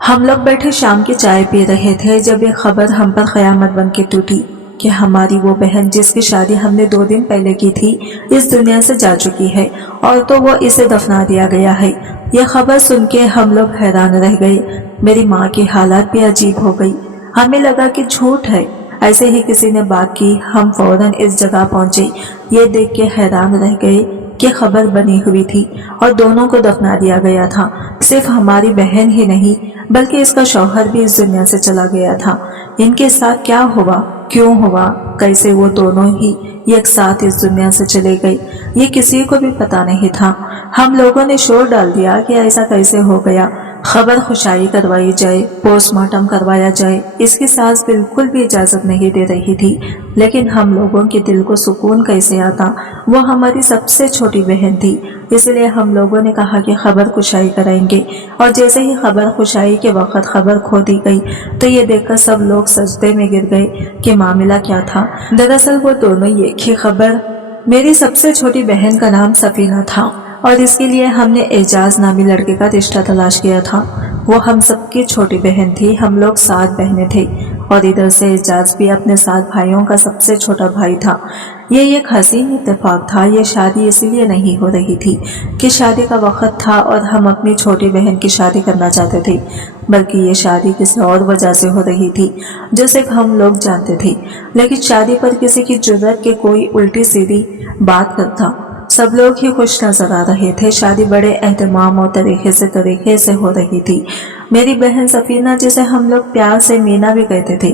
हम लोग बैठे शाम की चाय पी रहे थे जब ये खबर हम पर क़यामत बन के टूटी कि हमारी वो बहन जिसकी शादी हमने 2 दिन पहले की थी इस दुनिया से जा चुकी है और तो वो इसे दफना दिया गया है। ये खबर सुन के हम लोग हैरान रह गए। मेरी माँ की हालत भी अजीब हो गई। हमें लगा कि झूठ है। ऐसे ही किसी ने बात की, हम फौरन इस जगह पहुंचे। ये देख के हैरान रह गए कि खबर बनी हुई थी और दोनों को दफना दिया गया था। सिर्फ हमारी बहन ही नहीं बल्कि इसका शौहर भी इस दुनिया से चला गया था। इनके साथ क्या हुआ, क्यों हुआ, कैसे वो दोनों ही एक साथ इस दुनिया से चले गए, ये किसी को भी पता नहीं था। हम लोगों ने शोर डाल दिया कि ऐसा कैसे हो गया। खबर खुशाई करवाई जाए, पोस्टमार्टम करवाया जाए। इसकी सास बिल्कुल भी इजाजत नहीं दे रही थी, लेकिन हम लोगों के दिल को सुकून कैसे आता। वो हमारी सबसे छोटी बहन थी, इसलिए हम लोगों ने कहा कि खबर खुशाई कराएंगे। और जैसे ही खबर खुशाई के वक्त खबर खो दी गई तो ये देखकर सब लोग सजदे में गिर गए कि मामला क्या था। दरअसल वो दोनों एक ही खबर। मेरी सबसे छोटी बहन का नाम सफीना था और इसके लिए हमने एजाज नामी लड़के का रिश्ता तलाश किया था। वो हम सबकी छोटी बहन थी। हम लोग 7 बहनें थे और इधर से एजाज भी अपने 7 भाइयों का सबसे छोटा भाई था। ये एक हसीन इत्तेफाक था। ये शादी इसलिए नहीं हो रही थी कि शादी का वक्त था और हम अपनी छोटी बहन की शादी करना चाहते थे, बल्कि ये शादी किसी और वजह से हो रही थी जो सिर्फ हम लोग जानते थे। लेकिन शादी पर किसी की जरूरत के कोई उल्टी सीधी बात करता। सब लोग ही खुश नजर आ रहे थे। शादी बड़े एहतमाम और तरीके से हो रही थी। मेरी बहन सफीना, जिसे हम लोग प्यार से मीना भी कहते थे,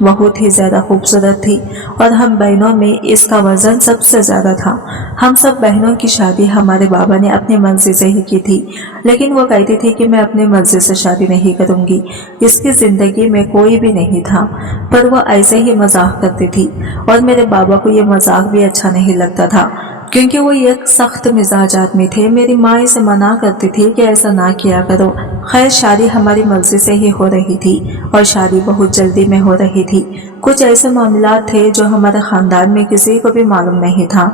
बहुत ही ज्यादा खूबसूरत थी और हम बहनों में इसका वजन सबसे ज्यादा था। हम सब बहनों की शादी हमारे बाबा ने अपनी मर्जी से ही की थी, लेकिन वो कहती थी कि मैं अपनी मर्जी से शादी नहीं करूंगी। इसकी जिंदगी में कोई भी नहीं था, पर वो ऐसे ही मजाक करती थी और मेरे बाबा को ये मजाक भी अच्छा नहीं लगता था क्योंकि वो एक सख्त मिजाज आदमी थे। मेरी माँ इसे मना करती थी कि ऐसा ना किया करो। खैर, शादी हमारी मर्जी से ही हो रही थी और शादी बहुत जल्दी में हो रही थी। कुछ ऐसे मामला थे जो हमारे खानदान में किसी को भी मालूम नहीं था।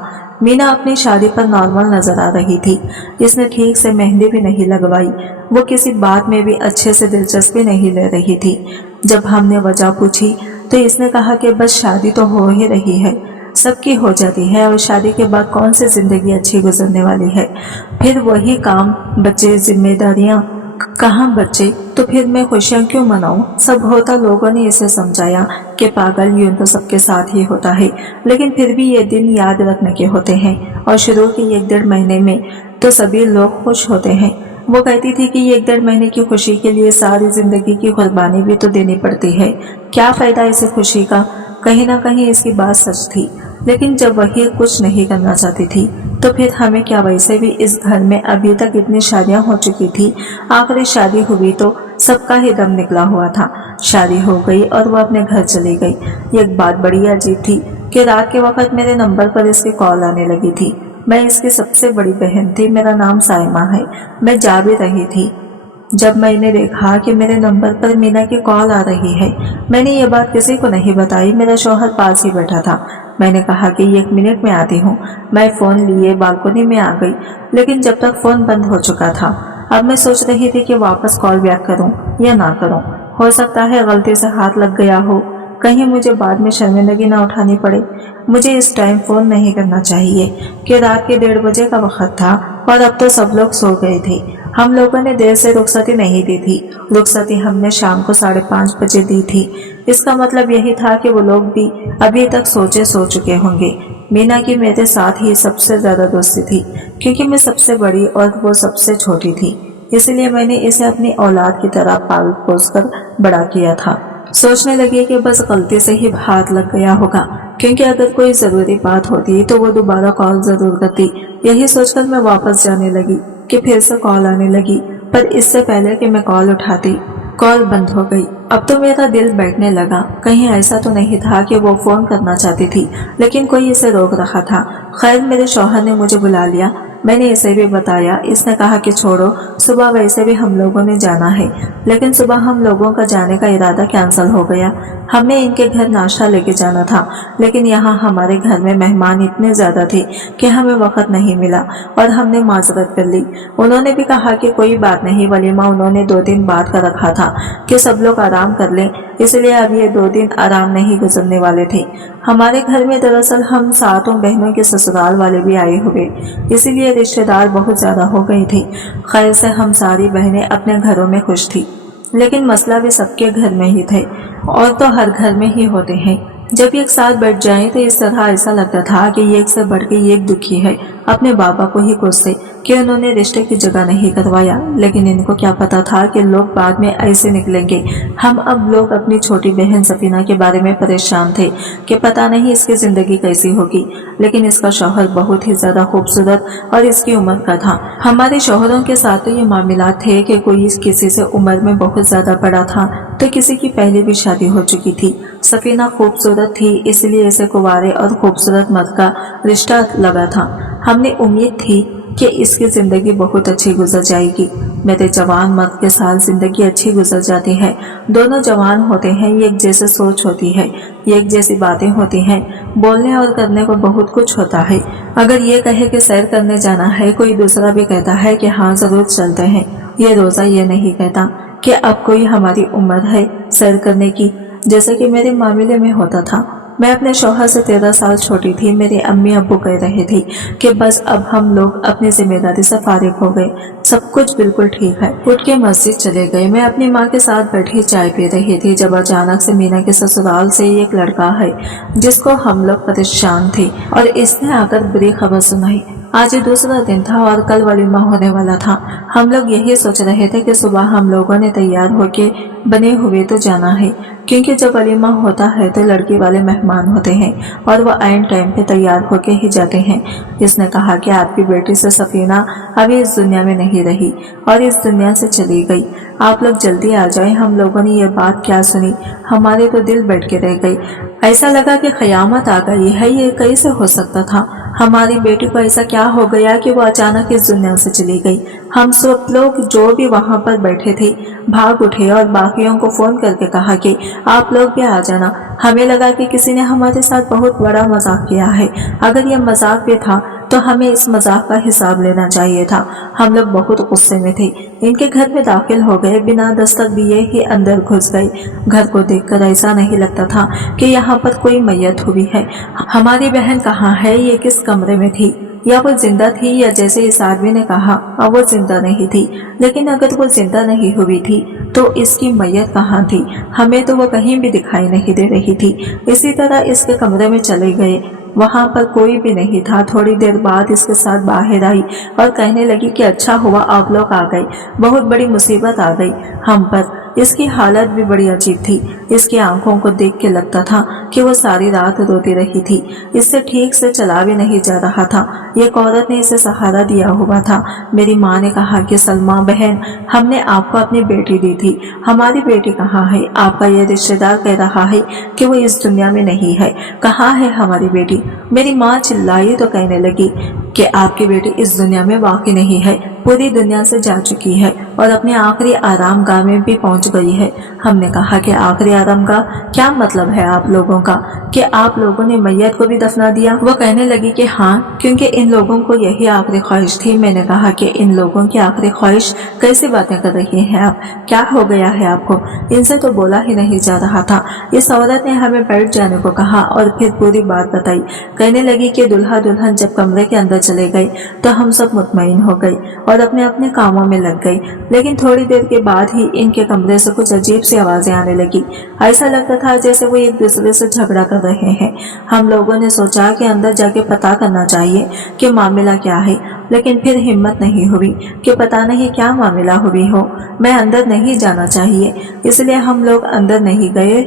मीना अपनी शादी पर नॉर्मल नजर आ रही थी। इसने ठीक से मेहंदी भी नहीं लगवाई। वो किसी बात में भी अच्छे से दिलचस्पी नहीं ले रही थी। जब हमने वजह पूछी तो इसने कहा कि बस शादी तो हो ही रही है, सबकी हो जाती है और शादी के बाद कौन सी जिंदगी अच्छी गुजरने वाली है। फिर वही काम, बच्चे, जिम्मेदारियां। कहाँ बच्चे, तो फिर मैं खुशियां क्यों मनाऊं। सब होता लोगों ने इसे समझाया कि पागल, यूं तो सबके साथ ही होता है, लेकिन फिर भी ये दिन याद रखने के होते हैं और शुरू के 1-1.5 महीने में तो सभी लोग खुश होते हैं। वो कहती थी कि 1-1.5 महीने की खुशी के लिए सारी जिंदगी की कुर्बानी भी तो देनी पड़ती है। क्या फायदा इसे खुशी का। कहीं ना कहीं इसकी बात सच थी, लेकिन जब वही कुछ नहीं करना चाहती थी तो फिर हमें क्या। वैसे भी इस घर में अभी तक इतनी शादियां हो चुकी थी। आखिरी शादी हुई तो सबका ही दम निकला हुआ था। शादी हो गई और वो अपने घर चली गई। एक बात बड़ी अजीब थी कि रात के वक्त मेरे नंबर पर इसकी कॉल आने लगी थी। मैं इसकी सबसे बड़ी बहन थी। मेरा नाम साइमा है। मैं जा भी रही थी जब मैंने देखा कि मेरे नंबर पर मीना की कॉल आ रही है। मैंने ये बात किसी को नहीं बताई। मेरा शौहर पास ही बैठा था। मैंने कहा कि 1 मिनट में आती हूँ। मैं फ़ोन लिए बालकनी में आ गई, लेकिन जब तक फ़ोन बंद हो चुका था। अब मैं सोच रही थी कि वापस कॉल बैक करूँ या ना करूँ। हो सकता है गलती से हाथ लग गया हो, कहीं मुझे बाद में शर्मिंदगी ना उठानी पड़े। मुझे इस टाइम फ़ोन नहीं करना चाहिए कि रात के 1:30 बजे का वक्त था और अब तो सब लोग सो गए थे। हम लोगों ने देर से रुखसती नहीं दी थी। रुखसती हमने शाम को 5:30 बजे दी थी। इसका मतलब यही था कि वो लोग भी अभी तक सो चुके होंगे। मीना की मेरे साथ ही सबसे ज्यादा दोस्ती थी क्योंकि मैं सबसे बड़ी और वो सबसे छोटी थी। इसलिए मैंने इसे अपनी औलाद की तरह पाल पोस कर बड़ा किया था। सोचने लगी कि बस गलती से ही हाथ लग गया होगा, क्योंकि अगर कोई जरूरी बात होती तो वो दोबारा कॉल जरूर करती। यही सोचकर मैं वापस जाने लगी कि फिर से कॉल आने लगी, पर इससे पहले कि मैं कॉल उठाती, कॉल बंद हो गई। अब तो मेरा दिल बैठने लगा। कहीं ऐसा तो नहीं था कि वो फोन करना चाहती थी, लेकिन कोई इसे रोक रहा था। खैर मेरे शौहर ने मुझे बुला लिया। मैंने इसे भी बताया। इसने कहा कि छोड़ो, सुबह वैसे भी हम लोगों ने जाना है। लेकिन सुबह हम लोगों का जाने का इरादा कैंसिल हो गया। हमने इनके घर नाश्ता लेके जाना था, लेकिन यहाँ हमारे घर में मेहमान इतने ज्यादा थे कि हमें वक्त नहीं मिला और हमने माजरत कर ली। उन्होंने भी कहा कि कोई बात नहीं, वलीमा उन्होंने 2 दिन बाद का रखा था कि सब लोग आराम कर लें, इसलिए अब ये 2 दिन आराम नहीं गुजरने वाले थे। हमारे घर में दरअसल हम 7 बहनों के ससुराल वाले भी आए हुए, इसीलिए रिश्तेदार बहुत ज्यादा हो गए थे। खैर से हम सारी बहनें अपने घरों में खुश थी, लेकिन मसला भी सबके घर में ही थे, और तो हर घर में ही होते हैं। जब एक साथ बैठ जाएं तो इस तरह ऐसा लगता था कि एक से बढ़ के एक दुखी है। अपने बाबा को ही गुस्से कि उन्होंने रिश्ते की जगह नहीं करवाया, लेकिन इनको क्या पता था कि लोग बाद में ऐसे निकलेंगे। हम अब लोग अपनी छोटी बहन सफीना के बारे में परेशान थे कि पता नहीं इसकी जिंदगी कैसी होगी, लेकिन इसका शौहर बहुत ही ज्यादा खूबसूरत और इसकी उम्र का था। हमारे शौहरों के साथ तो ये मामला थे कि कोई किसी से उम्र में बहुत ज्यादा बड़ा था तो किसी की पहले भी शादी हो चुकी थी। सफीना खूबसूरत थी, इसलिए इसे कुंवारे और खूबसूरत मर्द का रिश्ता लगा था। हमने उम्मीद थी कि इसकी जिंदगी बहुत अच्छी गुजर जाएगी। मेरे जवान मर्द के साथ जिंदगी अच्छी गुजर जाती है। दोनों जवान होते हैं, एक जैसे सोच होती है, एक जैसी बातें होती हैं, बोलने और करने को बहुत कुछ होता है। अगर ये कहे कि सैर करने जाना है, कोई दूसरा भी कहता है कि हाँ जरूर चलते हैं। ये रोजा ये नहीं कहता कि अब कोई हमारी उम्र है सैर करने की, जैसे कि मेरे मामले में होता था। मैं अपने शौहर से 13 साल छोटी थी। मेरे अम्मी अब्बू कह रहे थे कि बस अब हम लोग अपनी जिम्मेदारी से फारिग हो गए, सब कुछ बिल्कुल ठीक है। उठ के मस्जिद चले गए। मैं अपनी माँ के साथ बैठी चाय पी रही थी जब अचानक से मीना के ससुराल से एक लड़का है जिसको हम लोग परेशान थे, और इसने आकर बुरी खबर सुनाई। आज दूसरा दिन था और कल वलीमा होने वाला था। हम लोग यही सोच रहे थे कि सुबह हम लोगों ने तैयार होके बने हुए तो जाना है, क्योंकि जब वलीमा होता है तो लड़की वाले मेहमान होते हैं और वो आइन टाइम पे तैयार होके ही जाते हैं। इसने कहा कि आपकी बेटी से सफीना अभी इस दुनिया में नहीं रही और इस दुनिया से चली गई, आप लोग जल्दी आ जाएं। हम लोगों ने ये बात क्या सुनी, हमारे तो दिल बैठ के रह गई। ऐसा लगा कि क़यामत आ गई है। ये कैसे हो सकता था? हमारी बेटी को ऐसा क्या हो गया कि वो अचानक इस दुनिया से चली गई? हम सब लोग जो भी वहाँ पर बैठे थे भाग उठे और बाकियों को फोन करके कहा कि आप लोग भी आ जाना। हमें लगा कि किसी ने हमारे साथ बहुत बड़ा मजाक किया है। अगर ये मजाक भी था तो हमें इस मजाक का हिसाब लेना चाहिए था। हम लोग बहुत गुस्से में थे। इनके घर में दाखिल हो गए, बिना दस्तक दिए ही अंदर घुस गए। घर को देखकर ऐसा नहीं लगता था कि यहाँ पर कोई मैयत हुई है। हमारी बहन कहाँ है, ये किस कमरे में थी, या वो जिंदा थी, या जैसे इस आदमी ने कहा अब वो जिंदा नहीं थी। लेकिन अगर वो जिंदा नहीं हुई थी तो इसकी मैयत कहाँ थी? हमें तो वो कहीं भी दिखाई नहीं दे रही थी। इसी तरह इसके कमरे में चले गए, वहाँ पर कोई भी नहीं था। थोड़ी देर बाद इसके साथ बाहर आई और कहने लगी कि अच्छा हुआ आप लोग आ गए, बहुत बड़ी मुसीबत आ गई हम पर। इसकी हालत भी बड़ी अजीब थी। इसकी आंखों को देख के लगता था कि वो सारी रात रोती रही थी। इससे ठीक से चला भी नहीं जा रहा था। एक औरत ने इसे सहारा दिया हुआ था। मेरी माँ ने कहा कि सलमा बहन, हमने आपको अपनी बेटी दी थी, हमारी बेटी कहाँ है? आपका ये रिश्तेदार कह रहा है कि वो इस दुनिया में नहीं है, कहाँ है हमारी बेटी? मेरी माँ चिल्लाई तो कहने लगी कि आपकी बेटी इस दुनिया में वाकई नहीं है, पूरी दुनिया से जा चुकी है और अपने आखिरी आराम गाह में भी पहुंच गई है। हमने कहा कि आखिरी आराम गाह क्या मतलब है आप लोगों का, कि आप लोगों ने मैयत को भी दफना दिया? वो कहने लगी कि हाँ, क्योंकि इन लोगों को यही आखिरी ख्वाहिश थी। मैंने कहा कि इन लोगों की आखिरी ख्वाहिश? कैसी बातें कर रही हैं आप, क्या हो गया है आपको? इनसे तो बोला ही नहीं जा रहा था। इस औरत ने हमें बैठ जाने को कहा और फिर पूरी बात बताई। कहने लगी कि दुल्हा दुल्हन जब कमरे के अंदर चले गए तो हम सब मुतमईन हो गए और अपने अपने कामों में लग गए। लेकिन थोड़ी देर के बाद ही इनके कमरे से कुछ अजीब सी आवाजें आने लगी। ऐसा लगता था जैसे वो एक दूसरे से झगड़ा कर रहे हैं। हम लोगों ने सोचा कि अंदर जाके पता करना चाहिए कि मामला क्या है, लेकिन फिर हिम्मत नहीं हुई कि पता नहीं क्या मामला हुई हो। मैं अंदर नहीं जाना चाहिए, इसलिए हम लोग अंदर नहीं गए।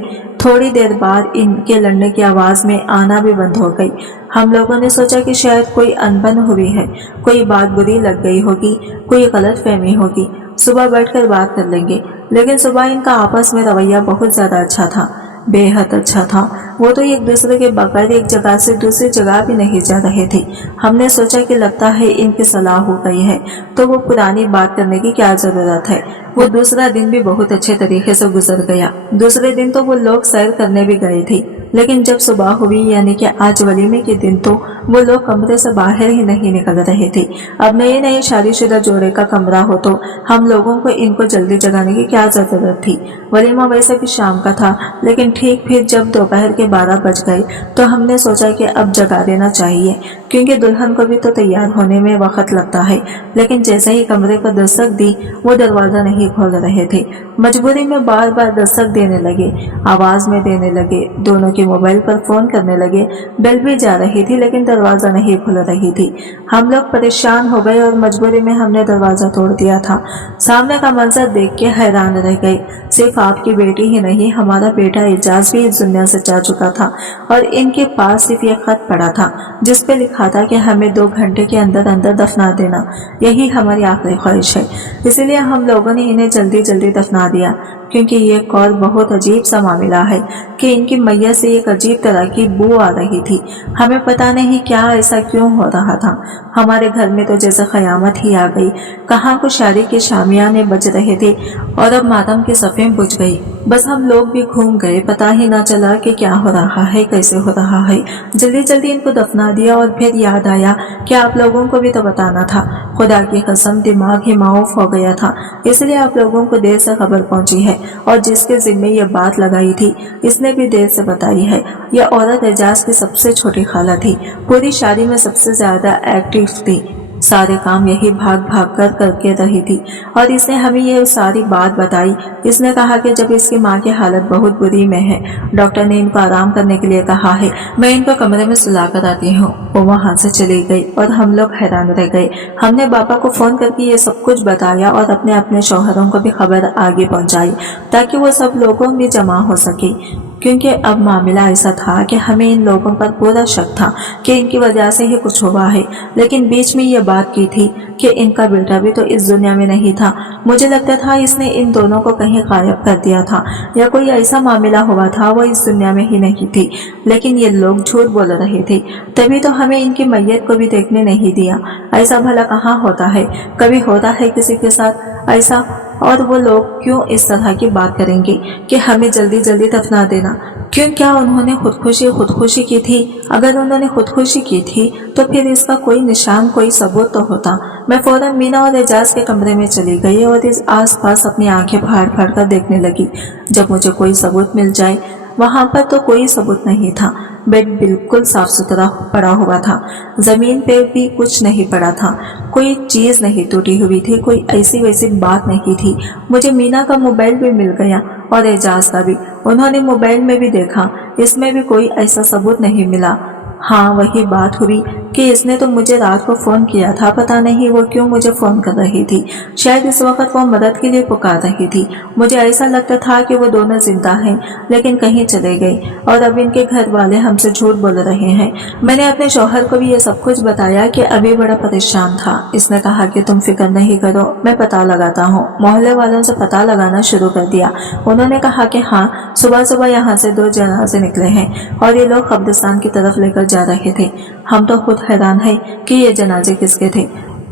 थोड़ी देर बाद इनके लड़ने की आवाज में आना भी बंद हो गई। हम लोगों ने सोचा कि शायद कोई अनबन हुई है, कोई बात बुरी लग गई होगी, कोई गलत फहमी होगी। सुबह बैठकर बात कर लेंगे। लेकिन सुबह इनका आपस में रवैया बहुत ज्यादा अच्छा था, बेहद अच्छा था। वो तो एक दूसरे के बगैर एक जगह से दूसरी जगह भी नहीं जा रहे थे। हमने सोचा कि लगता है इनकी सलाह हो गई है, तो वो पुरानी बात करने की क्या जरूरत है। वो दूसरा दिन भी बहुत अच्छे तरीके से गुजर गया। दूसरे दिन तो वो लोग सैर करने भी गए थे, लेकिन जब सुबह हुई यानी कि आज वलीमे के दिन तो वो लोग कमरे से बाहर ही नहीं निकल रहे थे। अब नए नए शादीशुदा जोड़े का कमरा हो तो हम लोगों को इनको जल्दी जगाने की क्या जरूरत थी। वलीमा वैसे भी शाम का था, लेकिन ठीक फिर जब दोपहर के 12 बज गए तो हमने सोचा कि अब जगा देना चाहिए, क्योंकि दुल्हन को भी तो तैयार होने में वक्त लगता है। लेकिन जैसे ही कमरे को दस्तक दी वो दरवाजा नहीं खोल रहे थे। मजबूरी में बार बार दस्तक देने लगे, आवाज में देने लगे, दोनों के मोबाइल पर फोन करने लगे। बेल भी जा रही थी लेकिन दरवाजा नहीं खुल रही थी। हम लोग परेशान हो गए और मजबूरी में हमने दरवाजा तोड़ दिया था। सामने का मंजर देख के हैरान रह गए। सिर्फ आपकी बेटी ही नहीं, हमारा बेटा एजाज भी इस दुनिया से जा चुका था और इनके पास सिर्फ ये खत पड़ा था जिस पे लिखा था कि हमें 2 घंटे के अंदर अंदर दफना देना, यही हमारी आखिरी ख्वाहिश है। इसीलिए हम लोगों ने इन्हें जल्दी जल्दी दफना दिया, क्योंकि ये एक और बहुत अजीब सा मामला है कि इनकी मैयत से एक अजीब तरह की बू आ रही थी। हमें पता नहीं क्या ऐसा क्यों हो रहा था। हमारे घर में तो जैसे कयामत ही आ गई। कहाँ को शादी के शामियाने बज रहे थे और अब मातम की सफ़ें बुझ गई। बस हम लोग भी घूम गए, पता ही ना चला कि क्या हो रहा है, कैसे हो रहा है। जल्दी जल्दी इनको दफना दिया और फिर याद आया कि आप लोगों को भी तो बताना था। खुदा की कसम दिमाग ही माऊफ हो गया था, इसलिए आप लोगों को देर से खबर पहुंची है और जिसके जिम्मे ये बात लगाई थी इसने भी देर से बताई है। यह औरत एजाज की सबसे छोटी खाला थी, पूरी शादी में सबसे ज्यादा एक्टिव थी, सारे काम यही भाग भाग कर करके रही थी और इसने हमें ये सारी बात बताई। इसने कहा कि जब इसकी माँ की हालत बहुत बुरी में है, डॉक्टर ने इनको आराम करने के लिए कहा है, मैं इनको कमरे में सुला कर आती हूँ। वो वहाँ से चली गई और हम लोग हैरान रह गए। हमने पापा को फोन करके ये सब कुछ बताया और अपने अपने शौहरों को भी खबर आगे पहुँचाई ताकि वो सब लोगों भी जमा हो सके, क्योंकि अब मामला ऐसा था कि हमें इन लोगों पर पूरा शक था कि इनकी वजह से ही कुछ हुआ है। लेकिन बीच में ये बात की थी कि इनका बेटा भी तो इस दुनिया में नहीं था। मुझे लगता था इसने इन दोनों को कहीं गायब कर दिया था या कोई ऐसा मामला हुआ था, वो इस दुनिया में ही नहीं थी। लेकिन ये लोग झूठ बोल रहे थे, तभी तो हमें इनकी मैयत को भी देखने नहीं दिया। ऐसा भला कहाँ होता है, कभी होता है किसी के साथ ऐसा? और वो लोग क्यों इस तरह की बात करेंगे कि हमें जल्दी जल्दी दफना देना? क्यों? क्या उन्होंने खुदकुशी की थी? अगर उन्होंने खुदकुशी की थी तो फिर इसका कोई निशान, कोई सबूत तो होता। मैं फौरन मीना और एजाज के कमरे में चली गई और इस आसपास अपनी आंखें फाड़ फाड़ कर देखने लगी। जब मुझे कोई सबूत मिल जाए। वहां पर तो कोई सबूत नहीं था। बेड बिल्कुल साफ सुथरा पड़ा हुआ था, जमीन पे भी कुछ नहीं पड़ा था, कोई चीज नहीं टूटी हुई थी, कोई ऐसी वैसी बात नहीं थी। मुझे मीना का मोबाइल भी मिल गया और एजाज का भी। उन्होंने मोबाइल में भी देखा, इसमें भी कोई ऐसा सबूत नहीं मिला। हाँ, वही बात हुई कि इसने तो मुझे रात को फोन किया था, पता नहीं वो क्यों मुझे फोन कर रही थी। शायद इस वक्त वो मदद के लिए पुकार रही थी। मुझे ऐसा लगता था कि वो दोनों जिंदा हैं, लेकिन कहीं चले गए और अब इनके घर वाले हमसे झूठ बोल रहे हैं। मैंने अपने शौहर को भी ये सब कुछ बताया कि अभी बड़ा परेशान था। इसने कहा कि तुम फिक्र नहीं करो, मैं पता लगाता हूँ। मोहल्ले वालों से पता लगाना शुरू कर दिया। उन्होंने कहा कि हाँ, सुबह सुबह यहाँ से 2 जनाजे निकले हैं और ये लोग कब्रिस्तान की तरफ लेकर जा रहे थे। हम तो खुद हैरान है कि ये जनाजे किसके थे।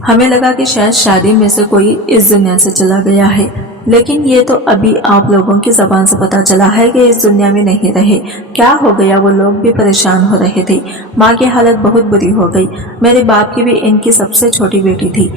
हमें लगा कि शायद शादी में से कोई इस दुनिया से चला गया है, लेकिन ये तो अभी आप लोगों की जबान से पता चला है कि इस दुनिया में नहीं रहे। क्या हो गया? वो लोग भी परेशान हो रहे थे। माँ की हालत बहुत बुरी हो गई। मेरे बाप की भी इनकी सबसे छोटी बेटी थी।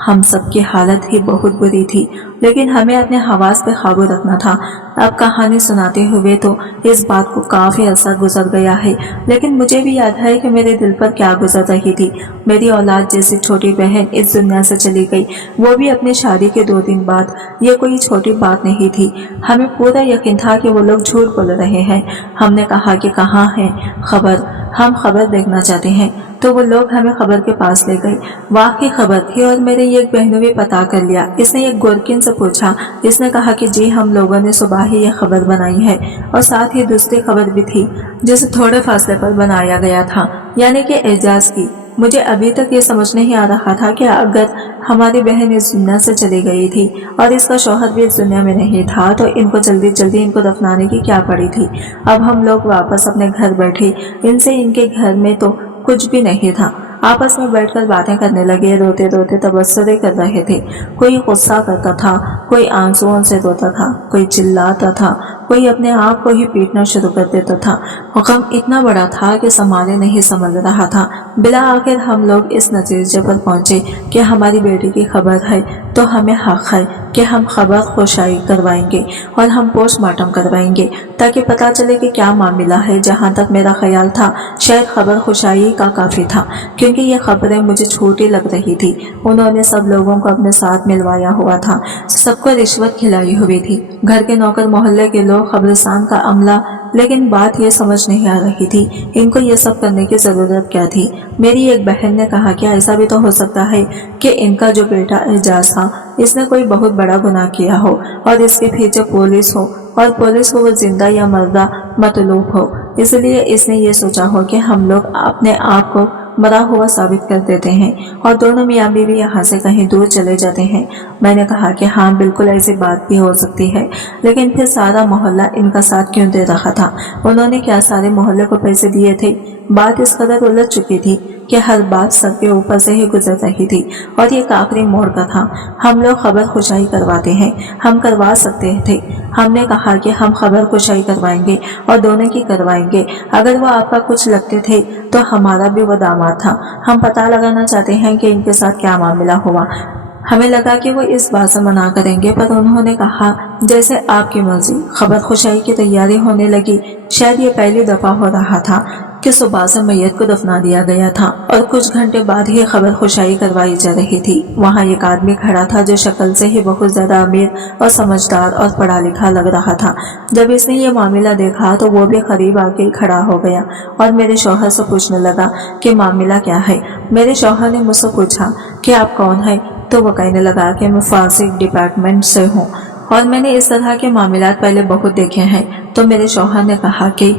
हम सबकी हालत ही बहुत बुरी थी, लेकिन हमें अपने हवास पे काबू रखना था। अब कहानी सुनाते हुए तो इस बात को काफी अरसा गुजर गया है, लेकिन मुझे भी याद है कि मेरे दिल पर क्या गुजर रही थी। मेरी औलाद जैसी छोटी बहन इस दुनिया से चली गई, वो भी अपनी शादी के 2 दिन बाद। ये कोई छोटी बात नहीं थी। हमें पूरा यकीन था कि वो लोग झूठ बोल रहे हैं। हमने कहा कि कहाँ है खबर, हम खबर देखना चाहते हैं। तो वो लोग हमें खबर के पास ले गए। वाकई खबर थी और मेरे एक बहन ने भी पता कर लिया। इसने एक गोरकिन से पूछा। इसने कहा कि जी, हम लोगों ने सुबह ही ये खबर बनाई है और साथ ही दूसरी खबर भी थी जिसे थोड़े फासले पर बनाया गया था, यानी कि एजाज की। मुझे अभी तक ये समझ नहीं आ रहा था कि अगर हमारी बहन इस दुनिया से चली गई थी और इसका शौहर भी इस दुनिया में नहीं था तो इनको जल्दी जल्दी इनको दफनाने की क्या पड़ी थी। अब हम लोग वापस अपने घर बैठे, इनसे इनके घर में तो कुछ भी नहीं था। आपस में बैठकर बातें करने लगे, रोते रोते तबस्सुरें कर रहे थे। कोई गुस्सा करता था, कोई आंसुओं से रोता था, कोई चिल्लाता था, कोई अपने आप को ही पीटना शुरू कर देता था। गम इतना बड़ा था कि संभाले नहीं समझ रहा था। बिला आखिर हम लोग इस नतीजे पर पहुंचे कि हमारी बेटी की खबर है तो हमें हक है कि हम खबर खुशाई करवाएंगे और हम पोस्टमार्टम करवाएंगे ताकि पता चले कि क्या मामला है। जहाँ तक मेरा ख्याल था शायद खबर खुशाई का काफ़ी था, क्योंकि ये खबरें मुझे छोटी लग रही थी। उन्होंने सब लोगों को अपने साथ मिलवाया हुआ था, सबको रिश्वत खिलाई हुई थी, घर के नौकर, मोहल्ले के लोग, खबरस्तान का अमला। लेकिन बात ये समझ नहीं आ रही थी इनको ये सब करने की ज़रूरत क्या थी। मेरी एक बहन ने कहा कि ऐसा भी तो हो सकता है कि इनका जो बेटा एजाज था इसने कोई बहुत बड़ा गुनाह किया हो और इसके पीछे पुलिस हो और पुलिस को वो जिंदा या मर्दा मतलूब हो, इसलिए इसने ये सोचा हो कि हम लोग अपने आप को मरा हुआ साबित कर देते हैं और दोनों मियाँ बीवी यहाँ से कहीं दूर चले जाते हैं। मैंने कहा कि हाँ बिल्कुल ऐसी बात भी हो सकती है, लेकिन फिर सारा मोहल्ला इनका साथ क्यों दे रहा था? उन्होंने क्या सारे मोहल्ले को पैसे दिए थे? बात इस कदर उलझ चुकी थी कि हर बात सर के ऊपर से ही गुजर रही थी और ये आखिरी मोड़ का था। हम लोग खबर खुशाई करवाते हैं, हम करवा सकते थे। हमने कहा कि हम खबर खुशाई करवाएंगे और दोनों की करवाएंगे। अगर वो आपका कुछ लगते थे तो हमारा भी वो दामाद था। हम पता लगाना चाहते हैं कि इनके साथ क्या मामला हुआ। हमें लगा कि वो इस बात से मना करेंगे, पर उन्होंने कहा जैसे आपकी मर्जी। खबर खुशाई की तैयारी होने लगी। शायद ये पहली दफा हो रहा था कि सुबह से मैयत को दफना दिया गया था और कुछ घंटे बाद ही खबर खुशाई करवाई जा रही थी। वहाँ एक आदमी खड़ा था जो शक्ल से ही बहुत ज्यादा अमीर और समझदार और पढ़ा लिखा लग रहा था। जब इसने ये मामला देखा तो वो भी करीब आके खड़ा हो गया और मेरे शौहर से पूछने लगा कि मामला क्या है। मेरे शौहर ने मुझसे पूछा कि आप कौन है, तो वो कहने लगा कि मैं फॉरेंसिक डिपार्टमेंट से हूँ और मैंने इस तरह के मामलात पहले बहुत देखे हैं। तो मेरे शौहर ने कहा कि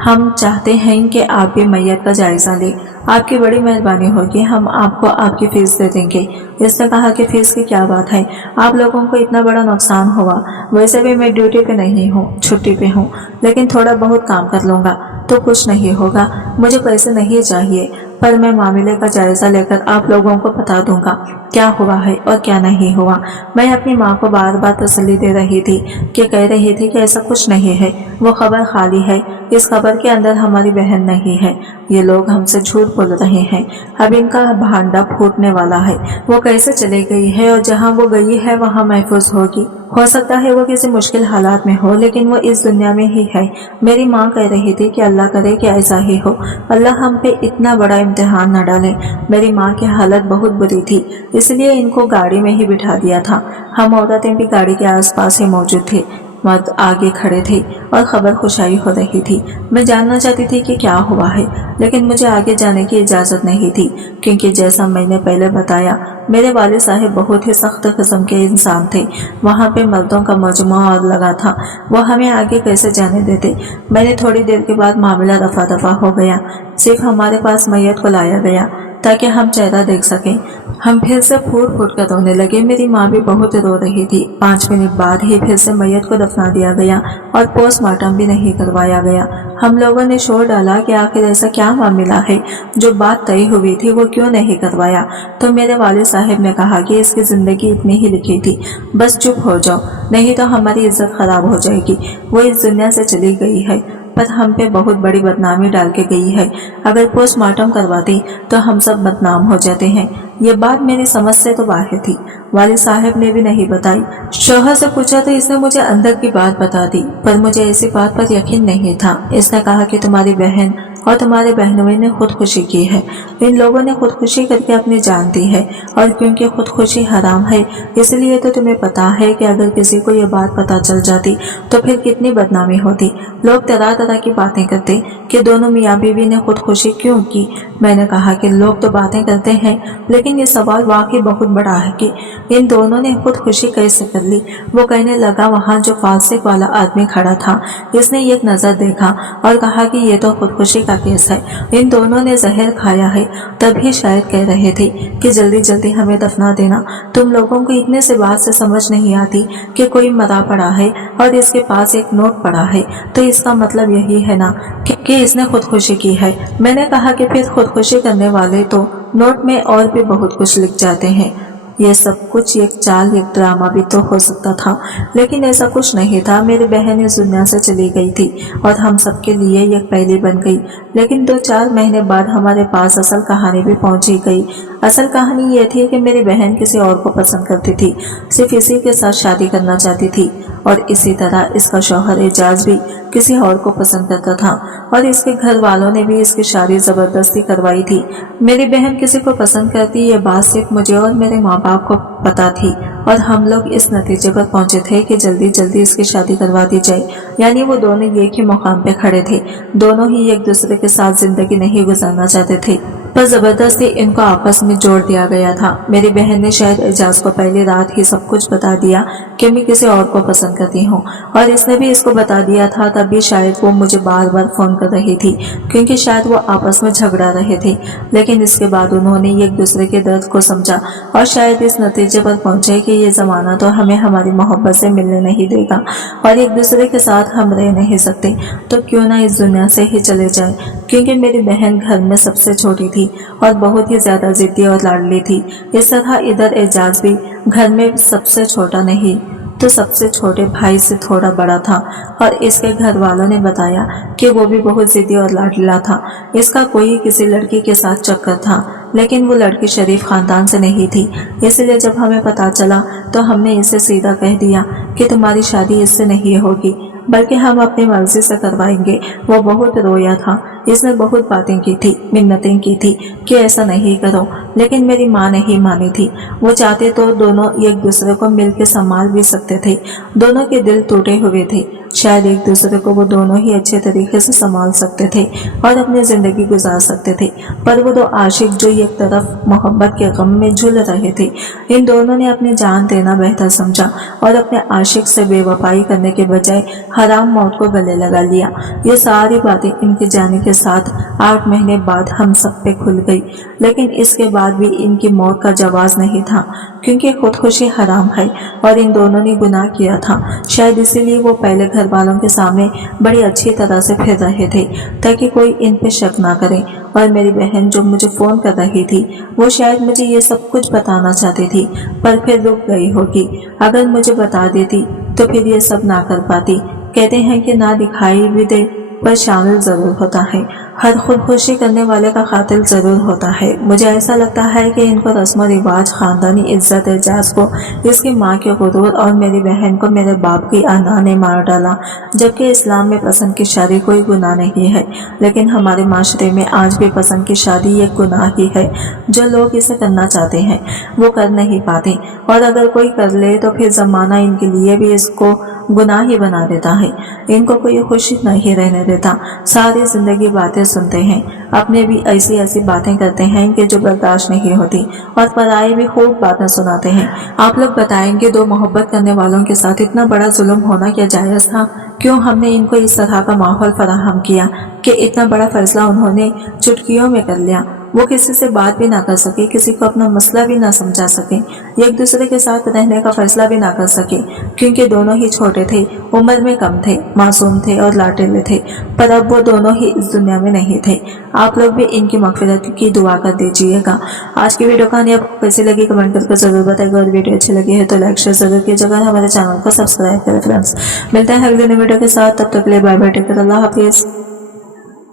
हम चाहते हैं कि आप भी मैयत का जायजा लें, आपकी बड़ी मेहरबानी होगी, हम आपको आपकी फीस दे देंगे। इसने कहा कि फीस की क्या बात है, आप लोगों को इतना बड़ा नुकसान हुआ, वैसे भी मैं ड्यूटी पे नहीं हूँ, छुट्टी पे हूँ, लेकिन थोड़ा बहुत काम कर लूँगा तो कुछ नहीं होगा, मुझे पैसे नहीं चाहिए, पर मैं मामले का जायजा लेकर आप लोगों को बता दूंगा क्या हुआ है और क्या नहीं हुआ। मैं अपनी माँ को बार बार तसल्ली दे रही थी कि कह रही थी कि ऐसा कुछ नहीं है, वो खबर खाली है, इस खबर के अंदर हमारी बहन नहीं है, ये लोग हमसे झूठ बोल रहे हैं, अब इनका भांडा फूटने वाला है, वो कैसे चली गई है और जहाँ वो गई है वहाँ महफूज होगी। हो सकता है वो किसी मुश्किल हालात में हो, लेकिन वो इस दुनिया में ही है। मेरी माँ कह रही थी कि अल्लाह करे कि ऐसा ही हो, अल्लाह हम पे इतना बड़ा इम्तिहान न डाले। मेरी माँ की हालत बहुत बुरी थी, इसलिए इनको गाड़ी में ही बिठा दिया था। हम औरतें भी गाड़ी के आसपास ही मौजूद थे, मर्द आगे खड़े थे और खबर खुशाई हो रही थी। मैं जानना चाहती थी कि क्या हुआ है, लेकिन मुझे आगे जाने की इजाज़त नहीं थी, क्योंकि जैसा मैंने पहले बताया मेरे वालिद साहब बहुत ही सख्त किस्म के इंसान थे। वहाँ पे मर्दों का मजमा और लगा था, वो हमें आगे कैसे जाने देते। मैंने थोड़ी देर के बाद मामला रफा दफा हो गया, सिर्फ हमारे पास मैयत को लाया गया ताकि हम चेहरा देख सकें। हम फिर से फूट फूट कर रोने लगे, मेरी माँ भी बहुत रो रही थी। 5 मिनट बाद ही फिर से मैयत को दफना दिया गया और पोस्टमार्टम भी नहीं करवाया गया। हम लोगों ने शोर डाला कि आखिर ऐसा क्या मामला है, जो बात तय हुई थी वो क्यों नहीं करवाया। तो मेरे वालिद साहब ने कहा कि इसकी जिंदगी इतनी ही लिखी थी, बस चुप हो जाओ, नहीं तो हमारी इज्जत खराब हो जाएगी। वो इस दुनिया से चली गई है, पर हम पे बहुत बड़ी बदनामी डाल के गई है। अगर पोस्टमार्टम करवाती तो हम सब बदनाम हो जाते हैं। ये बात मेरी समझ से तो बाहर थी, वालिद साहब ने भी नहीं बताई। शौहर से पूछा तो इसने मुझे अंदर की बात बता दी, पर मुझे ऐसी बात पर यकीन नहीं था। इसने कहा कि तुम्हारी बहन और तुम्हारे बहनों ने खुदकुशी की है, इन लोगों ने खुदकुशी करके अपनी जान दी है, और क्योंकि खुदकुशी हराम है इसलिए तो तुम्हें पता है कि अगर किसी को ये बात पता चल जाती तो फिर कितनी बदनामी होती। लोग तरह तरह की बातें करते कि दोनों मियाँ बीवी ने खुदकुशी क्यों की। मैंने कहा कि लोग तो बातें करते हैं, लेकिन ये सवाल वाकई बहुत बड़ा है कि इन दोनों ने खुदकुशी कैसे कर ली। वो कहने लगा वहाँ जो फासिक वाला आदमी खड़ा था, इसने एक नज़र देखा और कहा कि ये तो खुदकुशी का केस है, इन दोनों ने जहर खाया है। तभी शायद कह रहे थे कि जल्दी जल्दी हमें दफना देना। तुम लोगों को इतने से बात से समझ नहीं आती कि कोई मरा पड़ा है और इसके पास एक नोट पड़ा है, तो इसका मतलब यही है ना कि इसने खुदकुशी की है। मैंने कहा कि फिर खुदकुशी करने वाले तो नोट में और भी बहुत कुछ लिख जाते हैं। ये सब कुछ एक चाल, एक ड्रामा भी तो हो सकता था, लेकिन ऐसा कुछ नहीं था। मेरी बहन इस दुनिया से चली गई थी और हम सबके लिए एक पहली बन गई। लेकिन 2-4 महीने बाद हमारे पास असल कहानी भी पहुंची गई। असल कहानी ये थी कि मेरी बहन किसी और को पसंद करती थी, सिर्फ इसी के साथ शादी करना चाहती थी, और इसी तरह इसका शौहर एजाज भी किसी और को पसंद करता था और इसके घर वालों ने भी इसकी शादी जबरदस्ती करवाई थी। मेरी बहन किसी को पसंद करती ये बात सिर्फ मुझे और मेरे माँ बाप को पता थी, और हम लोग इस नतीजे पर पहुंचे थे कि जल्दी जल्दी इसकी शादी करवा दी जाए। यानी वो दोनों एक ही मुकाम पे खड़े थे, दोनों ही एक दूसरे के साथ जिंदगी नहीं गुजारना चाहते थे, पर जबरदस्ती इनको आपस में जोड़ दिया गया था। मेरी बहन ने शायद एजाज को पहली रात ही सब कुछ बता दिया कि मैं किसी और को पसंद करती हूँ, और इसने भी इसको बता दिया था। तभी शायद वो मुझे बार बार फोन कर रही थी, क्योंकि शायद वो आपस में झगड़ा रहे थे। लेकिन इसके बाद उन्होंने एक दूसरे के दर्द को समझा और शायद इस नतीजे पर पहुंचे कि ये जमाना तो हमें हमारी मोहब्बत से मिलने नहीं देगा और एक दूसरे के साथ हम रह नहीं सकते, तो क्यों ना इस दुनिया से ही चले जाए। क्योंकि मेरी बहन घर में सबसे छोटी थी और बहुत ही ज्यादा जिद्दी और लाडली थी। इस तरह इधर एजाज भी घर में सबसे छोटा नहीं तो सबसे छोटे भाई से थोड़ा बड़ा था, और इसके घर वालों ने बताया कि वो भी बहुत जिद्दी और लाडला था। इसका कोई किसी लड़की के साथ चक्कर था, लेकिन वो लड़की शरीफ खानदान से नहीं थी। इसलिए जब हमें पता चला तो हमने इसे सीधा कह दिया कि तुम्हारी शादी इससे नहीं होगी, बल्कि हम अपनी मर्जी से करवाएंगे। वो बहुत रोया था, इसने बहुत बातें की थी, मिन्नतें की थी कि ऐसा नहीं करो, लेकिन मेरी माँ नहीं मानी थी। वो चाहते तो दोनों एक दूसरे को मिलकर संभाल भी सकते थे। दोनों के दिल टूटे हुए थे, शायद एक दूसरे को वो दोनों ही अच्छे तरीके से संभाल सकते थे और अपनी जिंदगी गुजार सकते थे, पर वो दो आशिक जो एक तरफ मोहब्बत के गम में झूल रहे थे। इन दोनों ने अपनी जान देना बेहतर समझा और अपने आशिक से बेवफाई करने के बजाय हराम मौत को गले लगा लिया। ये सारी बातें इनके जाने के साथ 8 महीने बाद हम सब पे खुल गई, लेकिन इसके बाद भी इनकी मौत का जवाब नहीं था, क्योंकि खुदकुशी हराम है और इन दोनों ने गुनाह किया था। शायद इसीलिए वो पहले घर वालों के सामने बड़ी अच्छी तरह से फिर रहे थे ताकि कोई इन पे शक ना करे। और मेरी बहन जो मुझे फोन कर रही थी वो शायद मुझे ये सब कुछ बताना चाहती थी, पर फिर रुक गई होगी। अगर मुझे बता देती तो फिर ये सब ना कर पाती। कहते हैं कि ना दिखाई भी दे पर शामिल जरूर होता है। हर खुदकुशी करने वाले का कातिल जरूर होता है। मुझे ऐसा लगता है कि इनको रस्म रिवाज, खानदानी इज्जत, एजाज को इसकी माँ के गुरूर और मेरी बहन को मेरे बाप की अना ने मार डाला, जबकि इस्लाम में पसंद की शादी कोई गुनाह नहीं है। लेकिन हमारे माशरे में आज भी पसंद की शादी एक गुनाह ही है। जो लोग इसे करना चाहते हैं वो कर नहीं पाते, और अगर कोई कर ले तो फिर जमाना इनके लिए भी इसको गुनाह ही बना देता है। इनको कोई खुशी नहीं रहने देता। सारी जिंदगी बातें सुनते हैं, अपने भी ऐसी ऐसी बातें करते हैं कि जो बर्दाश्त नहीं होती, और पराए भी खूब बातें सुनाते हैं। आप लोग बताएंगे दो मोहब्बत करने वालों के साथ इतना बड़ा जुल्म होना क्या जायज था? क्यों हमने इनको इस तरह का माहौल फराहम किया कि इतना बड़ा फैसला उन्होंने चुटकियों में कर लिया? वो किसी से बात भी ना कर सके, किसी को अपना मसला भी ना समझा सके, एक दूसरे के साथ रहने का फैसला भी ना कर सके, क्योंकि दोनों ही छोटे थे, उम्र में कम थे, मासूम थे और लाटेले थे। पर अब वो दोनों ही इस दुनिया में नहीं थे। आप लोग भी इनकी मगफिरत की दुआ कर दीजिएगा। आज की वीडियो कहानी आपको कैसी लगी कमेंट करके जरूर बताइएगा, और वीडियो अच्छी लगी है तो लाइक शेयर जरूर कीजिएगा, हमारे चैनल को सब्सक्राइब करें फ्रेंड्स। मिलते हैं अगले वीडियो के साथ, तब तक के लिए बाय बाय, टेक केयर, अल्लाह हाफिज।